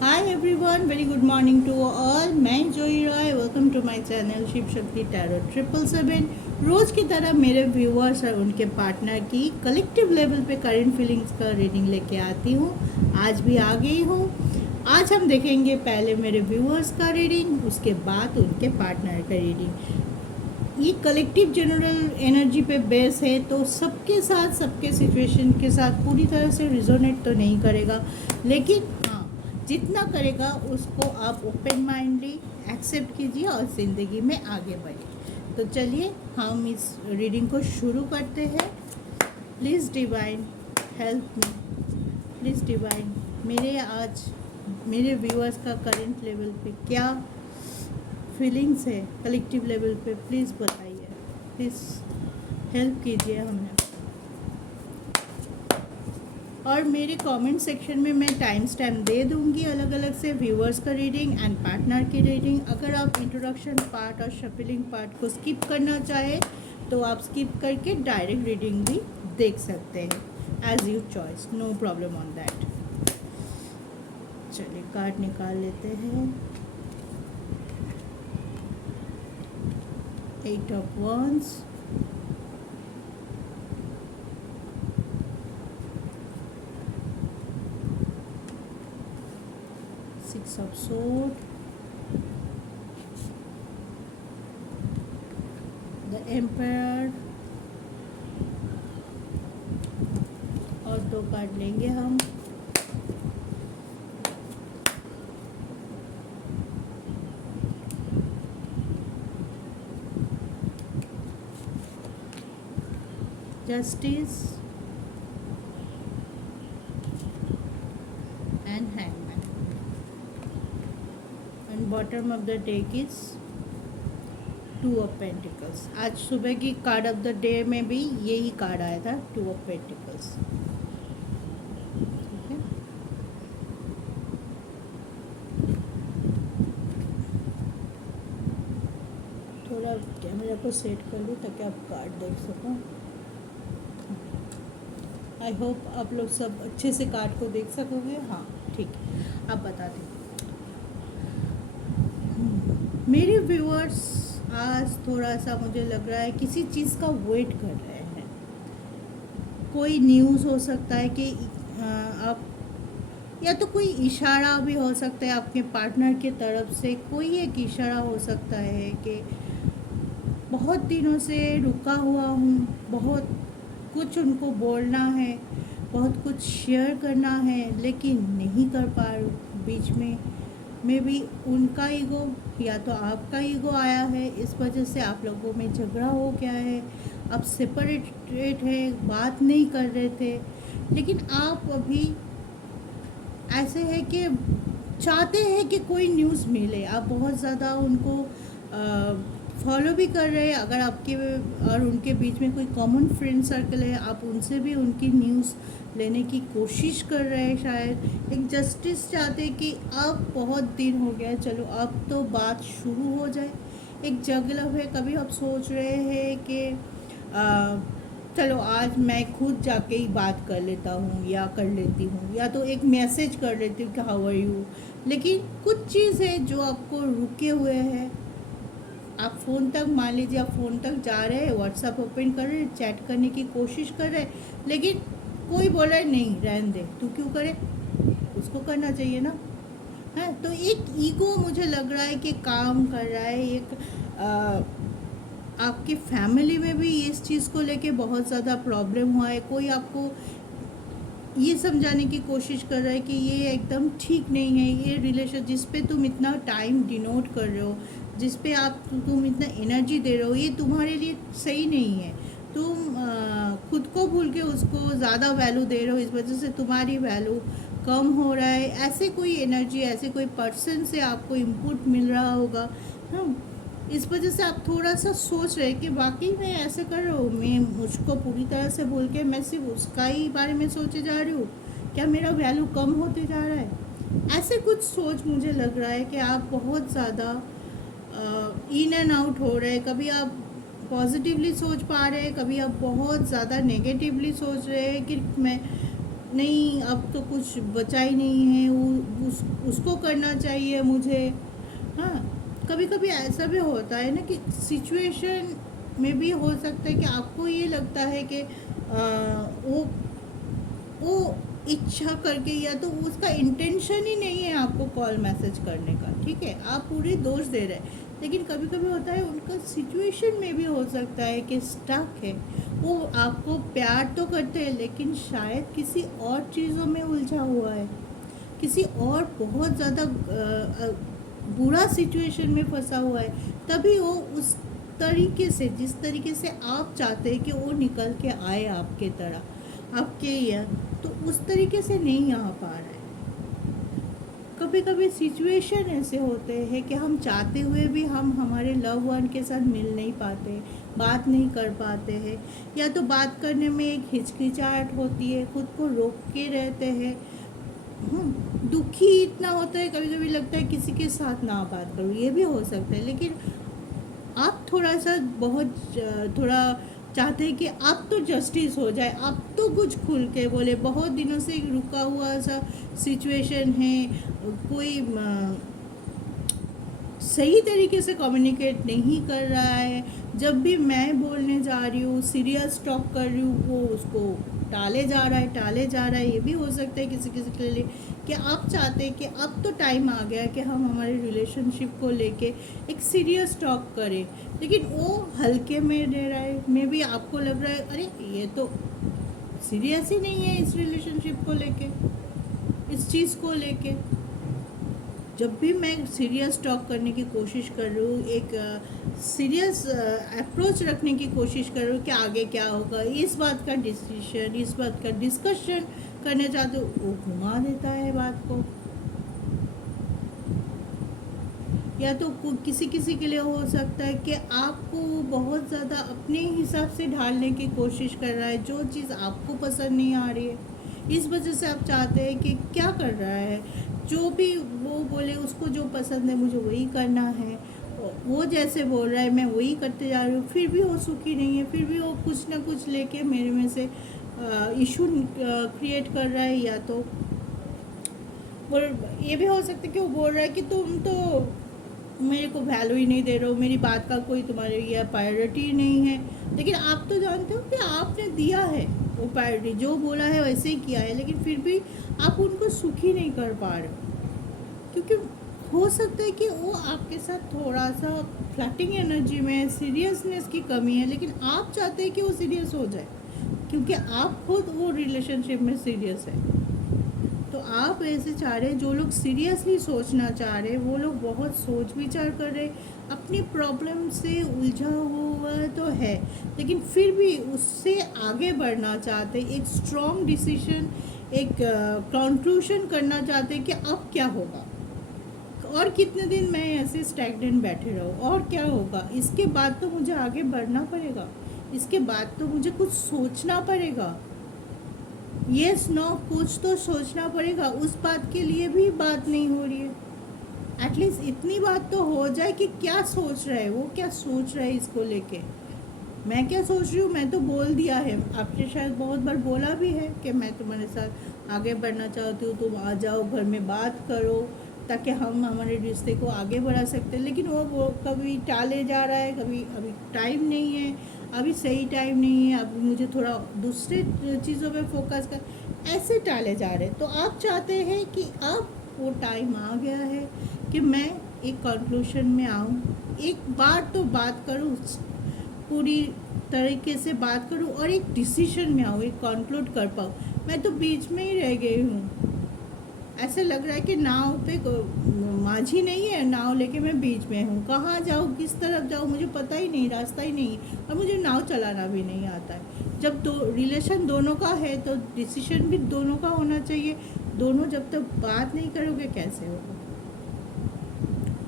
Hi everyone, very good morning to all. मैं Joy Roy, welcome to my channel Shiv Shakti tarot 777। रोज़ की तरह मेरे व्यूअर्स और उनके पार्टनर की कलेक्टिव लेवल पे करंट फीलिंग्स का रीडिंग लेके आती हूँ। आज भी आ गई हूँ। आज हम देखेंगे पहले मेरे व्यूअर्स का रीडिंग, उसके बाद उनके पार्टनर का रीडिंग। ये कलेक्टिव जनरल एनर्जी पे बेस है, तो सबके साथ सबके सिचुएशन के साथ पूरी तरह से रिजोनेट तो नहीं करेगा, लेकिन हाँ, जितना करेगा उसको आप ओपन माइंडली एक्सेप्ट कीजिए और ज़िंदगी में आगे बढ़िए। तो चलिए हम इस रीडिंग को शुरू करते हैं। Please divine help me. Please divine, मेरे व्यूअर्स का करंट लेवल पे क्या फीलिंग्स है, कलेक्टिव लेवल पे प्लीज़ बताइए। प्लीज़ हेल्प कीजिए हमें। और मेरे कमेंट सेक्शन में मैं टाइम स्टैम्प दे दूंगी अलग अलग से, व्यूअर्स का रीडिंग एंड पार्टनर की रीडिंग। अगर आप इंट्रोडक्शन पार्ट और शफलिंग पार्ट को स्किप करना चाहें तो आप स्किप करके डायरेक्ट रीडिंग भी देख सकते हैं, as you choice, no problem on that. चलिए कार्ड निकाल लेते हैं। 8 of Wands, Six of Swords, the Emperor, और 2 कार्ड लेंगे हम। Justice and Hangman, and bottom of the deck is 2 of Pentacles। आज सुबह की कार्ड ऑफ द डे में भी यही कार्ड आया था, 2 of Pentacles। ठीक है, थोड़ा कैमरा को सेट कर लूँ ताकि आप कार्ड देख सको। आई होप आप लोग सब अच्छे से कार्ड को देख सकोगे। हाँ ठीक है, आप बता दें। मेरे व्यूअर्स आज थोड़ा सा मुझे लग रहा है किसी चीज़ का वेट कर रहे हैं। कोई न्यूज़ हो सकता है कि आप, या तो कोई इशारा भी हो सकता है आपके पार्टनर की तरफ से। कोई एक इशारा हो सकता है कि बहुत दिनों से रुका हुआ हूँ, बहुत कुछ उनको बोलना है, बहुत कुछ शेयर करना है, लेकिन नहीं कर पा रही। बीच में मे बी उनका ईगो या तो आपका ईगो आया है, इस वजह से आप लोगों में झगड़ा हो गया है। आप सेपरेटेड है, बात नहीं कर रहे थे, लेकिन आप अभी ऐसे है कि चाहते हैं कि कोई न्यूज़ मिले। आप बहुत ज़्यादा उनको फॉलो भी कर रहे हैं। अगर आपके और उनके बीच में कोई कॉमन फ्रेंड सर्कल है, आप उनसे भी उनकी न्यूज़ लेने की कोशिश कर रहे हैं। शायद एक जस्टिस चाहते हैं कि अब बहुत दिन हो गया, चलो अब तो बात शुरू हो जाए। एक जगलव है, कभी आप सोच रहे हैं कि चलो आज मैं खुद जाके ही बात कर लेता हूँ या कर लेती हूँ, या तो एक मैसेज कर लेती हूँ कि हाउ आर यू। लेकिन कुछ चीज़ है जो आपको रुके हुए हैं। आप फ़ोन तक, मान लीजिए आप फ़ोन तक जा रहे हैं, व्हाट्सएप ओपन कर रहे हैं, चैट करने की कोशिश कर रहे हैं, लेकिन कोई बोल रहा है नहीं रहने दे, तू क्यों करे, उसको करना चाहिए ना। है तो एक ईगो मुझे लग रहा है कि काम कर रहा है। एक आपकी फैमिली में भी इस चीज़ को लेके बहुत ज़्यादा प्रॉब्लम हुआ है। कोई आपको ये समझाने की कोशिश कर रहा है कि ये एकदम ठीक नहीं है, ये रिलेशन जिस पे तुम इतना टाइम डिनोट कर रहे हो, जिस पे तुम इतना एनर्जी दे रहे हो, ये तुम्हारे लिए सही नहीं है। तुम खुद को भूल के उसको ज़्यादा वैल्यू दे रहे हो, इस वजह से तुम्हारी वैल्यू कम हो रहा है। ऐसे कोई एनर्जी, ऐसे कोई पर्सन से आपको इनपुट मिल रहा होगा ना, इस वजह से आप थोड़ा सा सोच रहे हैं कि वाकई मैं ऐसे कर रहा हूँ, मैं मुझको पूरी तरह से भूल के मैं सिर्फ उसका ही बारे में सोचे जा रही हूँ, क्या मेरा वैल्यू कम होते जा रहा है। ऐसे कुछ सोच मुझे लग रहा है कि आप बहुत ज़्यादा इन एंड आउट हो रहे हैं। कभी आप पॉजिटिवली सोच पा रहे हैं, कभी आप बहुत ज़्यादा नेगेटिवली सोच रहे हैं कि मैं नहीं, अब तो कुछ बचा ही नहीं है। उसको करना चाहिए मुझे। हाँ, कभी कभी ऐसा भी होता है ना कि सिचुएशन में भी हो सकता है कि आपको ये लगता है कि वो इच्छा करके या तो उसका इंटेंशन ही नहीं है आपको कॉल मैसेज करने का, ठीक है, आप पूरे दोष दे रहे हैं। लेकिन कभी कभी होता है उनका सिचुएशन में भी हो सकता है कि स्टक है, वो आपको प्यार तो करते हैं लेकिन शायद किसी और चीज़ों में उलझा हुआ है, किसी और बहुत ज़्यादा बुरा सिचुएशन में फंसा हुआ है, तभी वो उस तरीके से, जिस तरीके से आप चाहते हैं कि वो निकल के आए आपके तरह, आपके या तो उस तरीके से नहीं आ पा रहा है। कभी कभी सिचुएशन ऐसे होते हैं कि हम चाहते हुए भी हम हमारे लव वन के साथ मिल नहीं पाते, बात नहीं कर पाते हैं, या तो बात करने में एक हिचकिचाहट होती है, खुद को रोक के रहते हैं। दुखी इतना होता है, कभी कभी लगता है किसी के साथ ना बात करूँ, ये भी हो सकता है। लेकिन आप थोड़ा सा थोड़ा चाहते हैं कि अब तो जस्टिस हो जाए, अब तो कुछ खुल के बोले, बहुत दिनों से रुका हुआ सा सिचुएशन है, कोई सही तरीके से कम्युनिकेट नहीं कर रहा है, जब भी मैं बोलने जा रही हूँ, सीरियस टॉक कर रही हूँ, वो उसको टाले जा रहा है। ये भी हो सकता है किसी किसी के लिए कि आप चाहते हैं कि अब तो टाइम आ गया कि हम हमारे रिलेशनशिप को लेके एक सीरियस टॉक करें, लेकिन वो हल्के में रह रहा है। मे भी आपको लग रहा है अरे ये तो सीरियस ही नहीं है इस रिलेशनशिप को लेके, इस चीज़ को लेके। जब भी मैं सीरियस टॉक करने की कोशिश कर रही हूँ, एक सीरियस अप्रोच रखने की कोशिश कर रही हूँ कि आगे क्या होगा, इस बात का डिसीजन, इस बात का डिस्कशन करना चाहते हो, वो घुमा देता है बात को। या तो किसी किसी के लिए हो सकता है कि आपको बहुत ज़्यादा अपने हिसाब से ढालने की कोशिश कर रहा है, जो चीज़ आपको पसंद नहीं आ रही है, इस वजह से आप चाहते हैं कि क्या कर रहा है, जो भी वो बोले उसको जो पसंद है मुझे वही करना है, वो जैसे बोल रहा है मैं वही करते जा रही हूँ, फिर भी वो सुखी नहीं है, फिर भी वो कुछ ना कुछ लेके मेरे में से इशू क्रिएट कर रहा है। या तो ये भी हो सकता है कि वो बोल रहा है कि तुम तो मेरे को वैल्यू ही नहीं दे रहे हो, मेरी बात का कोई तुम्हारे लिए प्रायोरिटी नहीं है। लेकिन आप तो जानते हो कि आपने दिया है वो प्रायोरिटी, जो बोला है वैसे ही किया है, लेकिन फिर भी आप उनको सुखी नहीं कर पा रहे हो, क्योंकि हो सकता है कि वो आपके साथ थोड़ा सा फ्लैटिंग एनर्जी में सीरियसनेस की कमी है, लेकिन आप चाहते हैं कि वो सीरियस हो जाए, क्योंकि आप खुद वो रिलेशनशिप में सीरियस है। तो आप ऐसे चाह रहे, जो लोग सीरियसली सोचना चाह रहे, वो लोग बहुत सोच विचार कर रहे, अपनी प्रॉब्लम से उलझा हुआ तो है, लेकिन फिर भी उससे आगे बढ़ना चाहते, एक स्ट्रॉन्ग डिसीजन, एक कंक्लूजन करना चाहते कि अब क्या होगा, और कितने दिन मैं ऐसे स्टैग्नेंट बैठे रहूँ, और क्या होगा, इसके बाद तो मुझे आगे बढ़ना पड़ेगा, इसके बाद तो मुझे कुछ सोचना पड़ेगा, यस नो कुछ तो सोचना पड़ेगा। उस बात के लिए भी बात नहीं हो रही है। एटलीस्ट इतनी बात तो हो जाए कि क्या सोच रहा है वो, क्या सोच रहा है इसको लेके, मैं क्या सोच रही हूँ। मैं तो बोल दिया है, आपने शायद बहुत बार बोला भी है कि मैं तुम्हारे साथ आगे बढ़ना चाहती हूँ, तुम आ जाओ घर में बात करो ताकि हम हमारे रिश्ते को आगे बढ़ा सकते हैं। लेकिन वो कभी टाले जा रहा है, कभी अभी टाइम नहीं है, अभी सही टाइम नहीं है, अभी मुझे थोड़ा दूसरे चीज़ों पे फोकस कर, ऐसे टाले जा रहे हैं। तो आप चाहते हैं कि अब वो टाइम आ गया है कि मैं एक कंक्लूजन में आऊँ, एक बार तो बात करूँ, पूरी तरीके से बात करूँ और एक डिसीजन में आऊँ, एक कंक्लूड कर पाऊँ। मैं तो बीच में ही रह गई हूँ, ऐसे लग रहा है कि नाव पे माझी नहीं है, नाव लेके मैं बीच में हूँ, कहाँ जाऊँ, किस तरफ जाऊँ, मुझे पता ही नहीं, रास्ता ही नहीं, और मुझे नाव चलाना भी नहीं आता है। जब रिलेशन दोनों का है तो डिसीजन भी दोनों का होना चाहिए, दोनों जब तक बात नहीं करोगे कैसे होगा।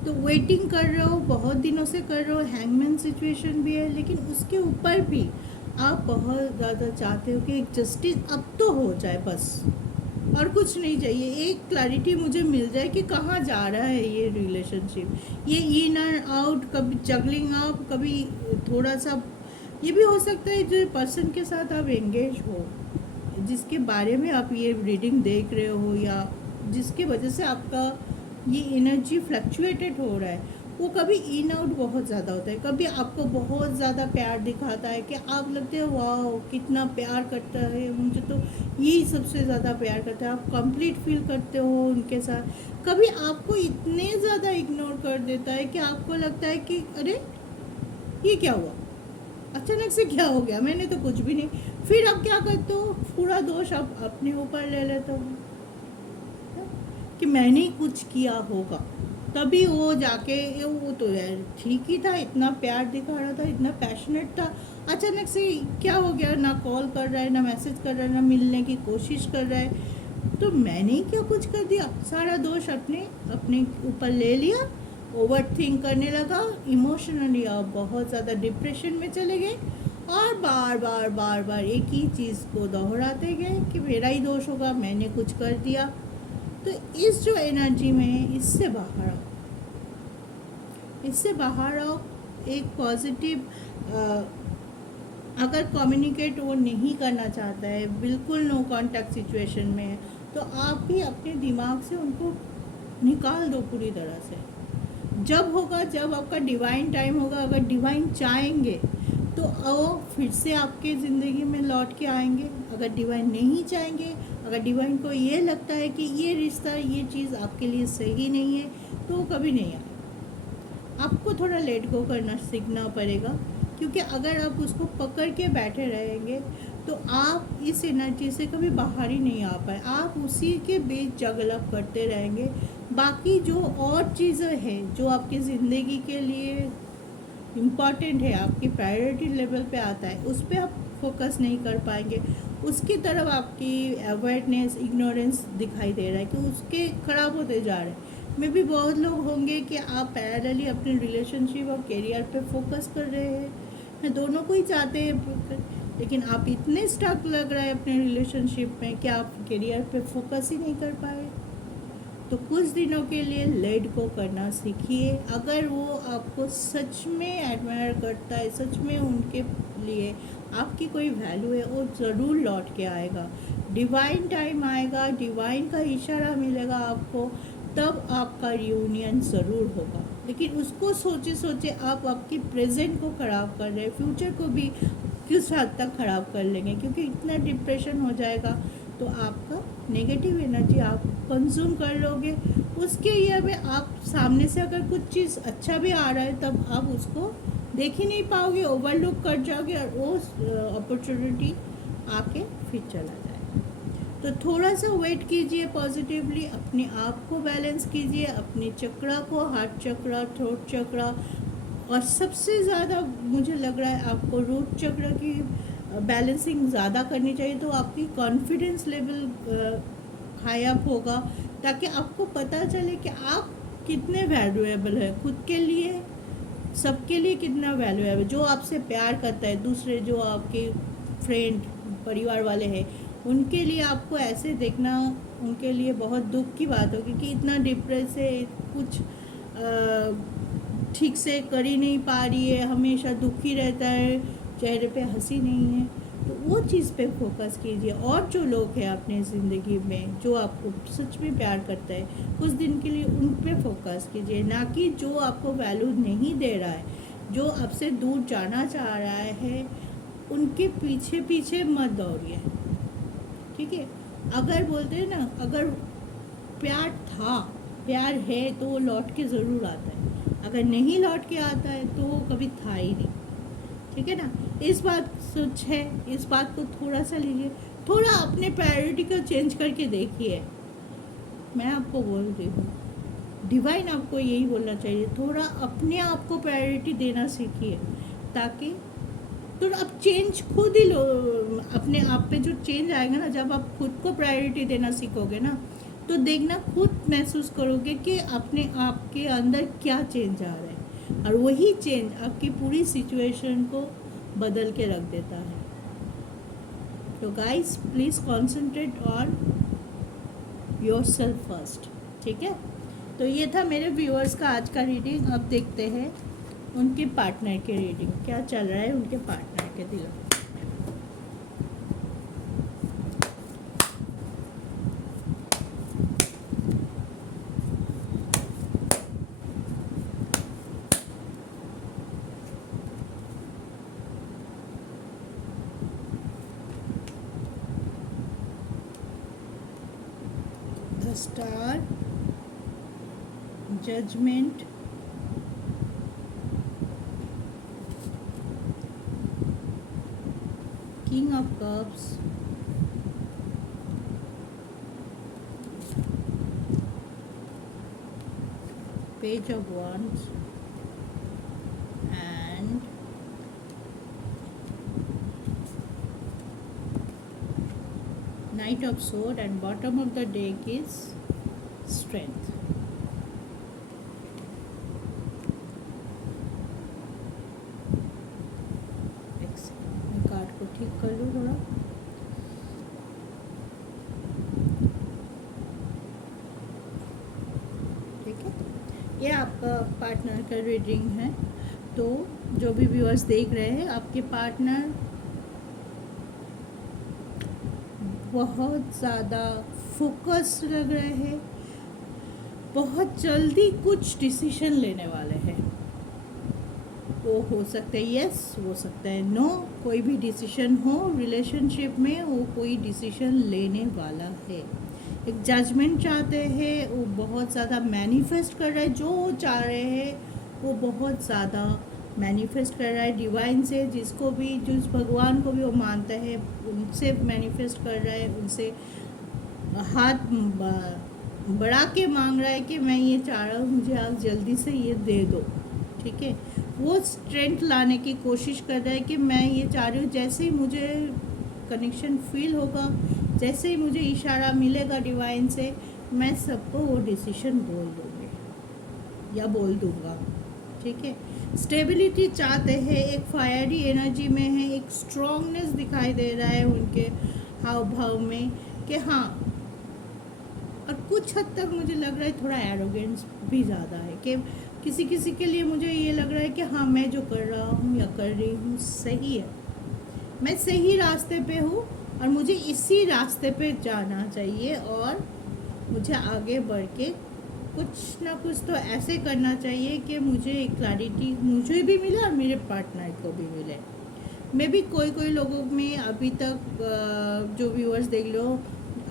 तो वेटिंग कर रहे हो, बहुत दिनों से कर रहे हो, हैंगमैन सिचुएशन भी है, लेकिन उसके ऊपर भी आप बहुत ज़्यादा चाहते हो कि एक जस्टिस अब तो हो जाए, बस और कुछ नहीं चाहिए, एक क्लैरिटी मुझे मिल जाए कि कहाँ जा रहा है ये रिलेशनशिप, ये इन एंड आउट, कभी जगलिंग अप, कभी थोड़ा सा। ये भी हो सकता है जो पर्सन के साथ आप एंगेज हो, जिसके बारे में आप ये रीडिंग देख रहे हो या जिसकी वजह से आपका ये एनर्जी फ्लक्चुएटेड हो रहा है, वो कभी इन आउट बहुत ज़्यादा होता है। कभी आपको बहुत ज़्यादा प्यार दिखाता है कि आप लगते हो वाह कितना प्यार करता है मुझे, तो यही सबसे ज़्यादा प्यार करता है, आप कंप्लीट फील करते हो उनके साथ। कभी आपको इतने ज़्यादा इग्नोर कर देता है कि आपको लगता है कि अरे ये क्या हुआ, अचानक से क्या हो गया, मैंने तो कुछ भी नहीं। फिर आप क्या करते हो, पूरा दोष आप अपने ऊपर ले लेते हो कि मैंने ही कुछ किया होगा, तभी वो जाके वो तो यार ठीक ही था, इतना प्यार दिखा रहा था, इतना पैशनेट था, अचानक से क्या हो गया, ना कॉल कर रहा है, ना मैसेज कर रहा है, ना मिलने की कोशिश कर रहा है। तो मैंने ही क्या कुछ कर दिया, सारा दोष अपने अपने ऊपर ले लिया, ओवर थिंक करने लगा, इमोशनली आप बहुत ज़्यादा डिप्रेशन में चले गए और बार बार बार बार एक ही चीज़ को दोहराते गए कि मेरा ही दोष होगा, मैंने कुछ कर दिया। तो इस जो एनर्जी में है, इससे बाहर आओ, इससे बाहर आओ। एक पॉजिटिव, अगर कम्युनिकेट वो नहीं करना चाहता है, बिल्कुल नो कांटेक्ट सिचुएशन में है, तो आप भी अपने दिमाग से उनको निकाल दो पूरी तरह से। जब होगा, जब आपका डिवाइन टाइम होगा, अगर डिवाइन चाहेंगे तो वो फिर से आपके ज़िंदगी में लौट के आएंगे। अगर डिवाइन नहीं चाहेंगे, अगर डिवाइन को ये लगता है कि ये रिश्ता, ये चीज़ आपके लिए सही नहीं है, तो वो कभी नहीं आए। आपको थोड़ा लेट गो करना सीखना पड़ेगा, क्योंकि अगर आप उसको पकड़ के बैठे रहेंगे तो आप इस एनर्जी से कभी बाहर ही नहीं आ पाए, आप उसी के बीच जगल करते रहेंगे। बाकी जो और चीज़ें हैं जो आपकी ज़िंदगी के लिए इम्पॉर्टेंट है, आपकी प्रायोरिटी लेवल पे आता है, उस पर आप फोकस नहीं कर पाएंगे, उसकी तरफ आपकी अवेयरनेस, इग्नोरेंस दिखाई दे रहा है कि उसके ख़राब होते जा रहे हैं। में भी बहुत लोग होंगे कि आप पैरेलली अपने रिलेशनशिप और करियर पे फोकस कर रहे हैं, दोनों को ही चाहते हैं, लेकिन आप इतने स्टक लग रहा है अपने रिलेशनशिप में कि आप करियर पे फोकस ही नहीं कर पाए। तो कुछ दिनों के लिए लेट गो करना सीखिए। अगर वो आपको सच में एडमायर करता है, सच में उनके लिए आपकी कोई वैल्यू है, वो ज़रूर लौट के आएगा। डिवाइन टाइम आएगा, डिवाइन का इशारा मिलेगा आपको, तब आपका रियूनियन ज़रूर होगा। लेकिन उसको सोचे सोचे आप आपकी प्रेजेंट को ख़राब कर रहे हैं, फ्यूचर को भी किस हद तक ख़राब कर लेंगे, क्योंकि इतना डिप्रेशन हो जाएगा तो आपका नेगेटिव एनर्जी आप कंज्यूम कर लोगे। उसके ये में आप सामने से अगर कुछ चीज़ अच्छा भी आ रहा है, तब आप उसको देख ही नहीं पाओगे, ओवरलुक कर जाओगे और वो अपॉर्चुनिटी आके फिर चला जाएगा। तो थोड़ा सा वेट कीजिए, पॉजिटिवली अपने आप को बैलेंस कीजिए, अपने चक्रा को, हार्ट चक्रा, थ्रोट चक्रा, और सबसे ज़्यादा मुझे लग रहा है आपको रूट चक्र की बैलेंसिंग ज़्यादा करनी चाहिए, तो आपकी कॉन्फिडेंस लेवल हाई अप होगा, ताकि आपको पता चले कि आप कितने वैल्यूएबल है खुद के लिए, सबके लिए कितना वैल्यूएबल। जो आपसे प्यार करता है, दूसरे जो आपके फ्रेंड, परिवार वाले हैं, उनके लिए आपको ऐसे देखना उनके लिए बहुत दुख की बात होगी कि इतना डिप्रेस है, कुछ ठीक से कर ही नहीं पा रही है, हमेशा दुखी रहता है, चेहरे पे हंसी नहीं है। तो वो चीज़ पे फोकस कीजिए। और जो लोग हैं अपने ज़िंदगी में जो आपको सच में प्यार करता है, कुछ दिन के लिए उन पे फोकस कीजिए, ना कि जो आपको वैल्यू नहीं दे रहा है, जो आपसे दूर जाना चाह रहा है, उनके पीछे पीछे मत दौड़िए, ठीक है। अगर बोलते हैं ना, अगर प्यार था, प्यार है, तो वो लौट के ज़रूर आता है, अगर नहीं लौट के आता है तो वो कभी था ही नहीं, ठीक है ना। इस बात सच है, इस बात को थोड़ा सा लीजिए, थोड़ा अपने प्रायोरिटी को चेंज करके देखिए। मैं आपको बोल रही हूँ, डिवाइन आपको यही बोलना चाहिए, थोड़ा अपने आप को प्रायोरिटी देना सीखिए, ताकि तो आप चेंज खुद ही लो। अपने आप पे जो चेंज आएगा ना, जब आप खुद को प्रायोरिटी देना सीखोगे ना, तो देखना खुद महसूस करोगे कि अपने आप के अंदर क्या चेंज आ रहा है, और वही चेंज आपकी पूरी सिचुएशन को बदल के रख देता है। तो guys, please concentrate on your self first, ठीक है। तो ये था मेरे व्यूअर्स का आज का रीडिंग। अब देखते हैं उनके पार्टनर के रीडिंग, क्या चल रहा है उनके पार्टनर के दिल में। Star, judgement, king of cups, page of wands, and knight of sword, and bottom of the deck is strength. मैं कार्ड को ठीक कर लूँ थोड़ा। ठीक है, ये आपका पार्टनर का रीडिंग है। तो जो भी व्यूअर्स देख रहे हैं, आपके पार्टनर बहुत ज़्यादा फोकस लग रहे हैं, बहुत जल्दी कुछ डिसीजन लेने वाले हैं। वो हो सकता है यस, हो सकता है नो, कोई भी डिसीजन हो रिलेशनशिप में, वो कोई डिसीजन लेने वाला है। एक जजमेंट चाहते हैं, वो बहुत ज़्यादा मैनिफेस्ट कर रहा है, जो वो चाह रहे हैं वो बहुत ज़्यादा मैनिफेस्ट कर रहा है डिवाइन से, जिसको भी, जिस भगवान को भी वो मानता है उनसे मैनिफेस्ट कर रहा है, उनसे हाथ बढ़ा के मांग रहा है कि मैं ये चाह रहा हूँ, मुझे आप जल्दी से ये दे दो। ठीक है, वो स्ट्रेंथ लाने की कोशिश कर रहा है कि मैं ये चाह रही हूँ, जैसे ही मुझे कनेक्शन फील होगा, जैसे ही मुझे इशारा मिलेगा डिवाइन से, मैं सबको वो डिसीजन बोल दूँगी या बोल दूँगा। ठीक है, स्टेबिलिटी चाहते हैं, एक फायरी एनर्जी में है, एक स्ट्रॉन्गनेस दिखाई दे रहा है उनके हाव भाव में कि हाँ, और कुछ हद तक मुझे लग रहा है थोड़ा एरोगेंस भी ज़्यादा है कि किसी किसी के लिए मुझे ये लग रहा है कि हाँ, मैं जो कर रहा हूँ या कर रही हूँ सही है, मैं सही रास्ते पे हूँ और मुझे इसी रास्ते पे जाना चाहिए, और मुझे आगे बढ़ के कुछ ना कुछ तो ऐसे करना चाहिए कि मुझे एक क्लैरिटी मुझे भी मिले और मेरे पार्टनर को भी मिले। मे भी कोई लोगों में अभी तक जो व्यूअर्स देख लो,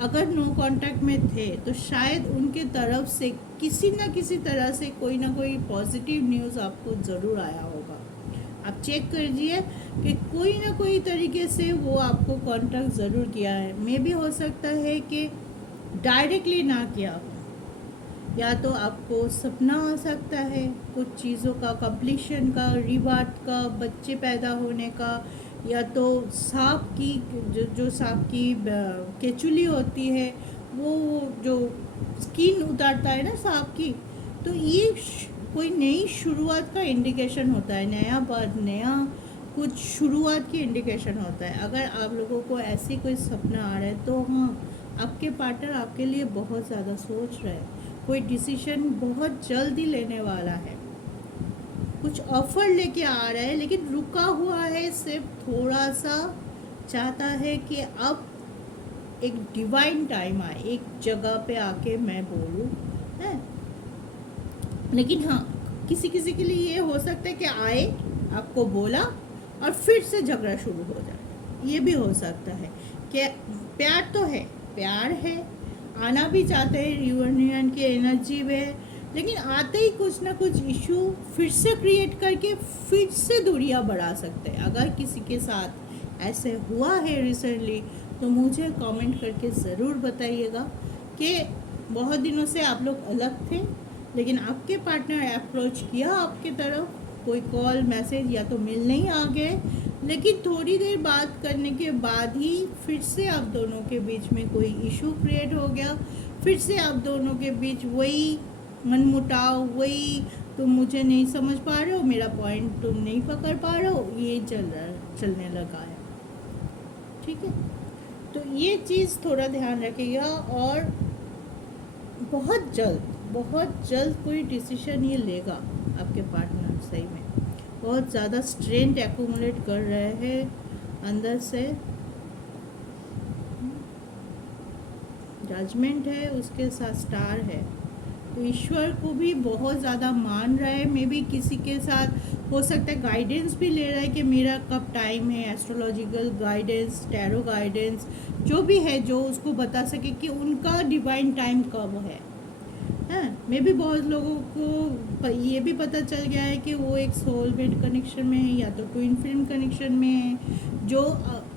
अगर नो कांटेक्ट में थे तो शायद उनके तरफ से किसी न किसी तरह से कोई ना कोई पॉजिटिव न्यूज़ आपको ज़रूर आया होगा। आप चेक कीजिए कि कोई ना कोई तरीके से वो आपको कांटेक्ट ज़रूर किया है। मे भी हो सकता है कि डायरेक्टली ना किया हो, या तो आपको सपना आ सकता है कुछ चीज़ों का, कंप्लीशन का, रिवार्ड का, बच्चे पैदा होने का, या तो सांप की जो सांप की केचुली होती है, वो जो स्किन उतारता है ना सांप की, तो ये कोई नई शुरुआत का इंडिकेशन होता है, नया बात, नया कुछ शुरुआत की इंडिकेशन होता है। अगर आप लोगों को ऐसी कोई सपना आ रहा है तो हाँ, आपके पार्टनर आपके लिए बहुत ज़्यादा सोच रहा है, कोई डिसीजन बहुत जल्दी लेने वाला है, कुछ ऑफर लेके आ रहा है, लेकिन रुका हुआ है, सिर्फ थोड़ा सा चाहता है कि अब एक डिवाइन टाइम आए, एक जगह पे आके मैं बोलूँ है। लेकिन हाँ, किसी किसी के लिए ये हो सकता है कि आए, आपको बोला और फिर से झगड़ा शुरू हो जाए। ये भी हो सकता है कि प्यार तो है, प्यार है, आना भी चाहते हैं, यूनियन की एनर्जी में, लेकिन आते ही कुछ ना कुछ इशू फिर से क्रिएट करके फिर से दूरियां बढ़ा सकते हैं। अगर किसी के साथ ऐसे हुआ है रिसेंटली तो मुझे कमेंट करके ज़रूर बताइएगा कि बहुत दिनों से आप लोग अलग थे, लेकिन आपके पार्टनर अप्रोच किया आपकी तरफ, कोई कॉल मैसेज या तो मिलने ही आ गए, लेकिन थोड़ी देर बात करने के बाद ही फिर से आप दोनों के बीच में कोई इशू क्रिएट हो गया, फिर से आप दोनों के बीच वही मनमुटाव, वही तुम मुझे नहीं समझ पा रहे हो, मेरा पॉइंट तुम नहीं पकड़ पा रहे हो, ये चलने लगा है। ठीक है, तो ये चीज़ थोड़ा ध्यान रखिएगा, और बहुत जल्द कोई डिसीजन ये लेगा आपके पार्टनर। सही में बहुत ज़्यादा स्ट्रेंथ एक्यूमुलेट कर रहे हैं अंदर से, जजमेंट है, उसके साथ स्टार है, तो ईश्वर को भी बहुत ज़्यादा मान रहा है। मे बी किसी के साथ हो सकता है गाइडेंस भी ले रहा है कि मेरा कब टाइम है, एस्ट्रोलॉजिकल गाइडेंस, टैरो गाइडेंस, जो भी है जो उसको बता सके कि उनका डिवाइन टाइम कब है। मे भी बहुत लोगों को ये भी पता चल गया है कि वो एक सोलमेट कनेक्शन में है या तो ट्विन फ्लेम कनेक्शन में है, जो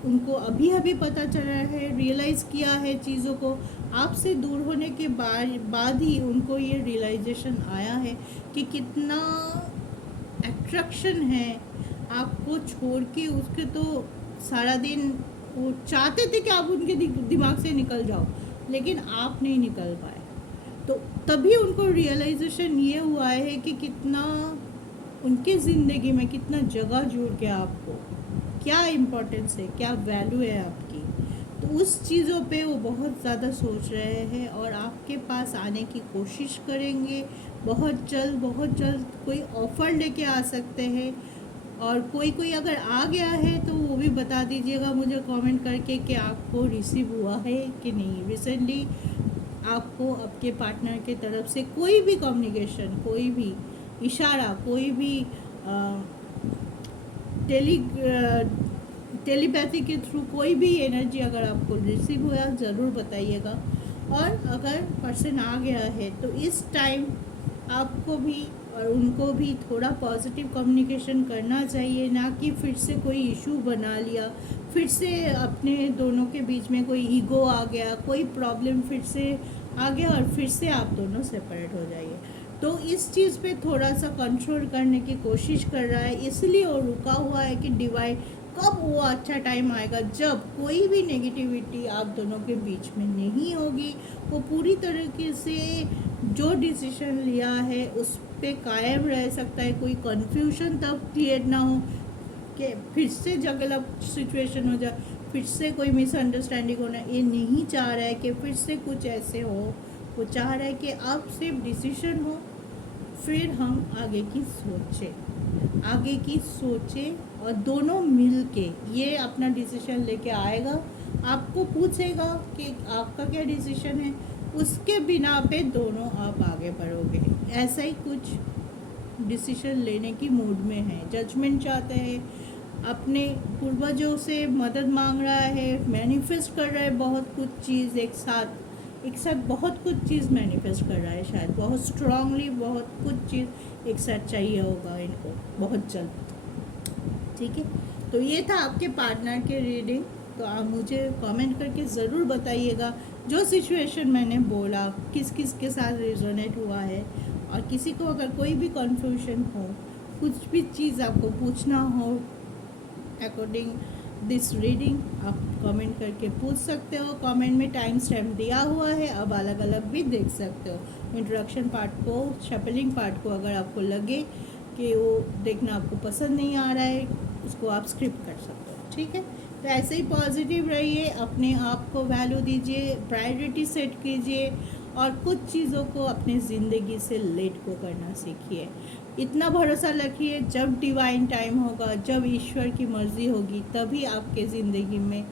उनको अभी अभी पता चला है, रियलाइज़ किया है चीज़ों को। आपसे दूर होने के बाद ही उनको ये रियलाइजेशन आया है कि कितना अट्रैक्शन है आपको छोड़ के। उसके तो सारा दिन वो चाहते थे कि आप उनके दिमाग से निकल जाओ, लेकिन आप नहीं निकल पाए। तो तभी उनको रियलाइजेशन ये हुआ है कि कितना उनके ज़िंदगी में कितना जगह जुड़ गया, आपको क्या इम्पोर्टेंस है, क्या वैल्यू है आपकी। तो उस चीज़ों पे वो बहुत ज़्यादा सोच रहे हैं और आपके पास आने की कोशिश करेंगे। बहुत जल्द कोई ऑफ़र लेके आ सकते हैं। और कोई अगर आ गया है तो वो भी बता दीजिएगा मुझे कमेंट करके कि आपको रिसीव हुआ है कि नहीं। रिसेंटली आपको आपके पार्टनर के तरफ से कोई भी कम्युनिकेशन, कोई भी इशारा, कोई भी टेलीपैथी के थ्रू कोई भी एनर्जी अगर आपको रिसीव हुआ ज़रूर बताइएगा। और अगर पर्सन आ गया है तो इस टाइम आपको भी और उनको भी थोड़ा पॉजिटिव कम्युनिकेशन करना चाहिए, ना कि फिर से कोई इशू बना लिया, फिर से अपने दोनों के बीच में कोई ईगो आ गया, कोई प्रॉब्लम फिर से आ गया और फिर से आप दोनों सेपरेट हो जाइए। तो इस चीज़ पे थोड़ा सा कंट्रोल करने की कोशिश कर रहा है, इसलिए वो रुका हुआ है कि डिवाइड कब वो अच्छा टाइम आएगा जब कोई भी नेगेटिविटी आप दोनों के बीच में नहीं होगी। वो पूरी तरीके से जो डिसीजन लिया है उस पे कायम रह सकता है। कोई कन्फ्यूजन तब क्रिएट ना हो कि फिर से जगल सिचुएशन हो जाए, फिर से कोई मिसअंडरस्टैंडिंग होना। ये नहीं चाह रहा है कि फिर से कुछ ऐसे हो। वो चाह रहा है कि अब सिर्फ डिसीजन हो, फिर हम आगे की सोचें और दोनों मिल के ये अपना डिसीजन लेके आएगा। आपको पूछेगा कि आपका क्या डिसीजन है, उसके बिना पे दोनों आप आगे बढ़ोगे। ऐसा ही कुछ डिसीजन लेने की मूड में है, जजमेंट चाहते हैं, अपने पूर्वजों से मदद मांग रहा है, मैनिफेस्ट कर रहा है बहुत कुछ चीज़ एक साथ बहुत कुछ चीज़ मैनिफेस्ट कर रहा है। शायद बहुत स्ट्रांगली बहुत कुछ चीज़ एक साथ चाहिए होगा इनको बहुत जल्द। ठीक है, तो ये था आपके पार्टनर के रीडिंग। तो आप मुझे कमेंट करके ज़रूर बताइएगा जो सिचुएशन मैंने बोला किस किस के साथ रेजोनेट हुआ है। और किसी को अगर कोई भी कन्फ्यूजन हो, कुछ भी चीज़ आपको पूछना हो अकॉर्डिंग दिस रीडिंग, आप कमेंट करके पूछ सकते हो। कमेंट में टाइम स्टैम्प दिया हुआ है, अब अलग अलग भी देख सकते हो। इंट्रोडक्शन पार्ट को, शफलिंग पार्ट को अगर आपको लगे कि वो देखना आपको पसंद नहीं आ रहा है, उसको आप स्किप कर सकते हो। ठीक है, तो ऐसे ही पॉजिटिव रहिए, अपने आप को वैल्यू दीजिए, प्रायोरिटी सेट कीजिए और कुछ चीज़ों को अपनी ज़िंदगी से लेट को करना सीखिए। इतना भरोसा रखिए जब डिवाइन टाइम होगा, जब ईश्वर की मर्ज़ी होगी, तभी आपके ज़िंदगी में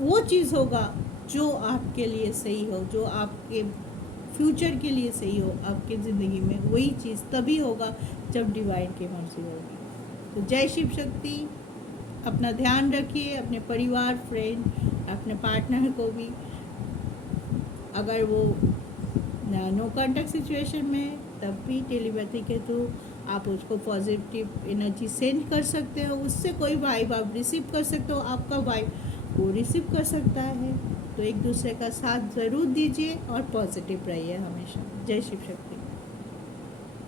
वो चीज़ होगा जो आपके लिए सही हो, जो आपके फ्यूचर के लिए सही हो। आपके ज़िंदगी में वही चीज़ तभी होगा जब डिवाइन की मर्ज़ी होगी। तो जय शिव शक्ति। अपना ध्यान रखिए, अपने परिवार, फ्रेंड, अपने पार्टनर को भी, अगर वो नो कॉन्टैक्ट सिचुएशन में, तब भी टेलीपैथी के थ्रू आप उसको पॉजिटिव एनर्जी सेंड कर सकते हो। उससे कोई वाइब आप रिसीव कर सकते हो, आपका वाइब वो रिसीव कर सकता है। तो एक दूसरे का साथ ज़रूर दीजिए और पॉजिटिव रहिए हमेशा। जय शिव शक्ति।